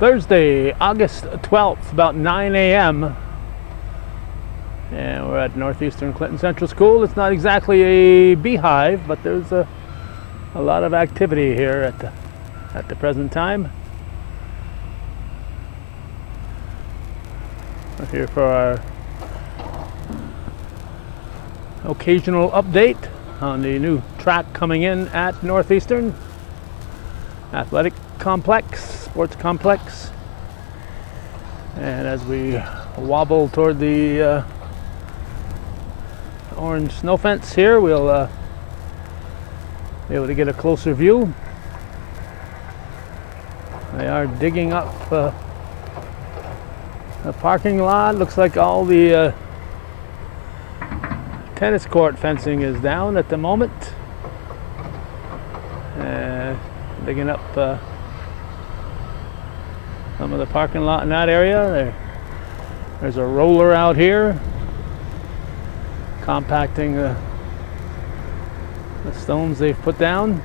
Thursday, August 12th, about 9 a.m. And we're at Northeastern Clinton Central School. It's not exactly a beehive, but there's a lot of activity here at the present time. We're here for our occasional update on the new track coming in at Northeastern Athletic Complex, Sports Complex. And as we wobble toward the orange snow fence here, we'll be able to get a closer view. They are digging up the parking lot. Looks like all the tennis court fencing is down at the moment. Digging up some of the parking lot in that area. There's a roller out here compacting the stones they've put down.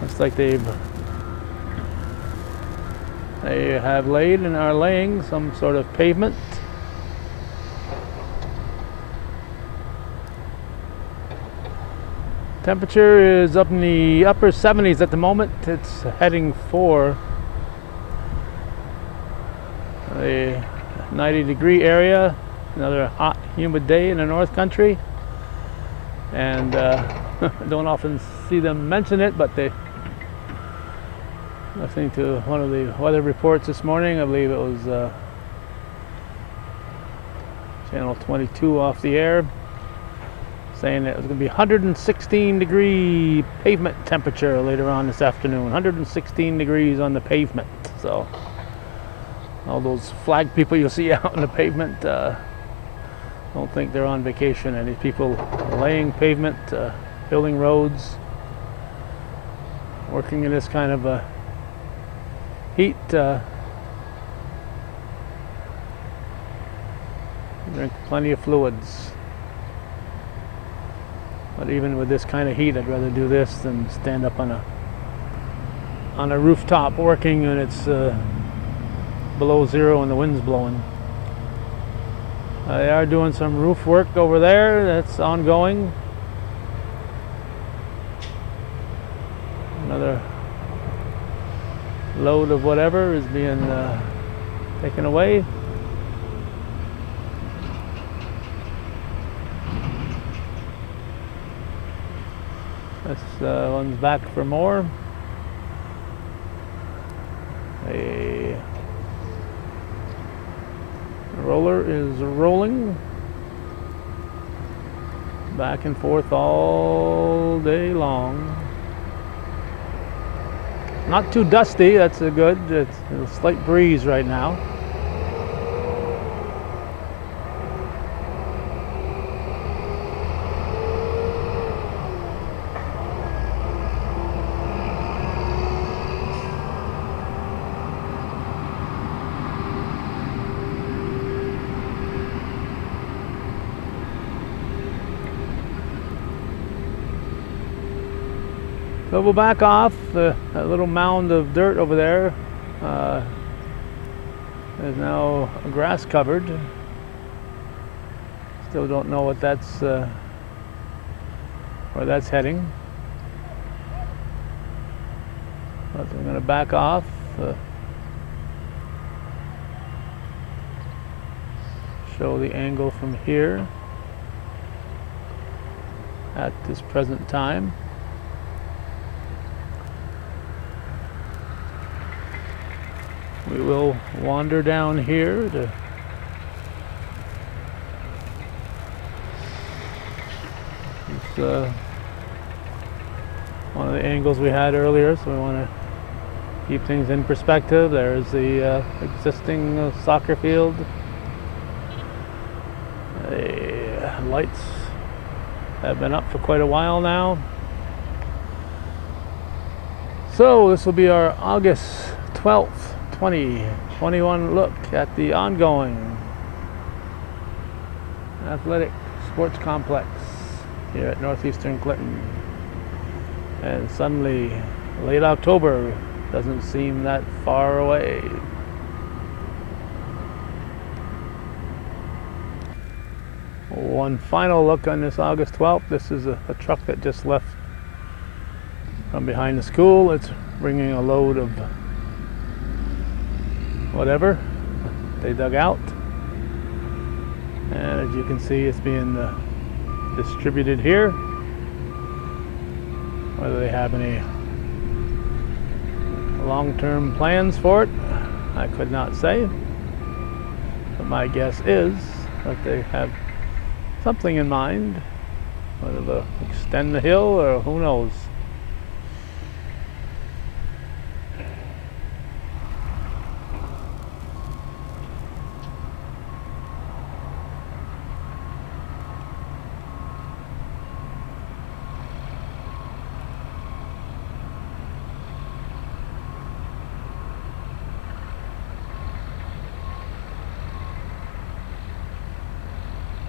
Looks like they have laid and are laying some sort of pavement. Temperature is up in the upper 70s at the moment. It's heading for a 90-degree area. Another hot, humid day in the North Country. And I don't often see them mention it, but listening to one of the weather reports this morning, I believe it was channel 22 off the air, saying that it was going to be 116 degree pavement temperature later on this afternoon. 116 degrees on the pavement. So all those flag people you'll see out on the pavement, don't think they're on vacation. Any people laying pavement, building roads, working in this kind of heat, drink plenty of fluids. But even with this kind of heat, I'd rather do this than stand up on a rooftop working and it's below zero and the wind's blowing. They are doing some roof work over there. That's ongoing. Another load of whatever is being taken away. This one's back for more. A roller is rolling back and forth all day long. Not too dusty, that's a good. It's a slight breeze right now. So we'll back off. That little mound of dirt over there is now grass covered. Still don't know what where that's heading. But I'm going to back off. Show the angle from here at this present time. We will wander down here to one of the angles we had earlier, so we want to keep things in perspective. There's the existing soccer field. The lights have been up for quite a while now. So this will be our August 12th, 2021 look at the ongoing athletic sports complex here at Northeastern Clinton. And suddenly, late October, Doesn't seem that far away. One final look on this August 12th. This is a truck that just left from behind the school. It's bringing a load of whatever they dug out. And as you can see, it's being distributed here. Whether they have any long-term plans for it, I could not say. But my guess is that they have something in mind, whether to extend the hill or who knows.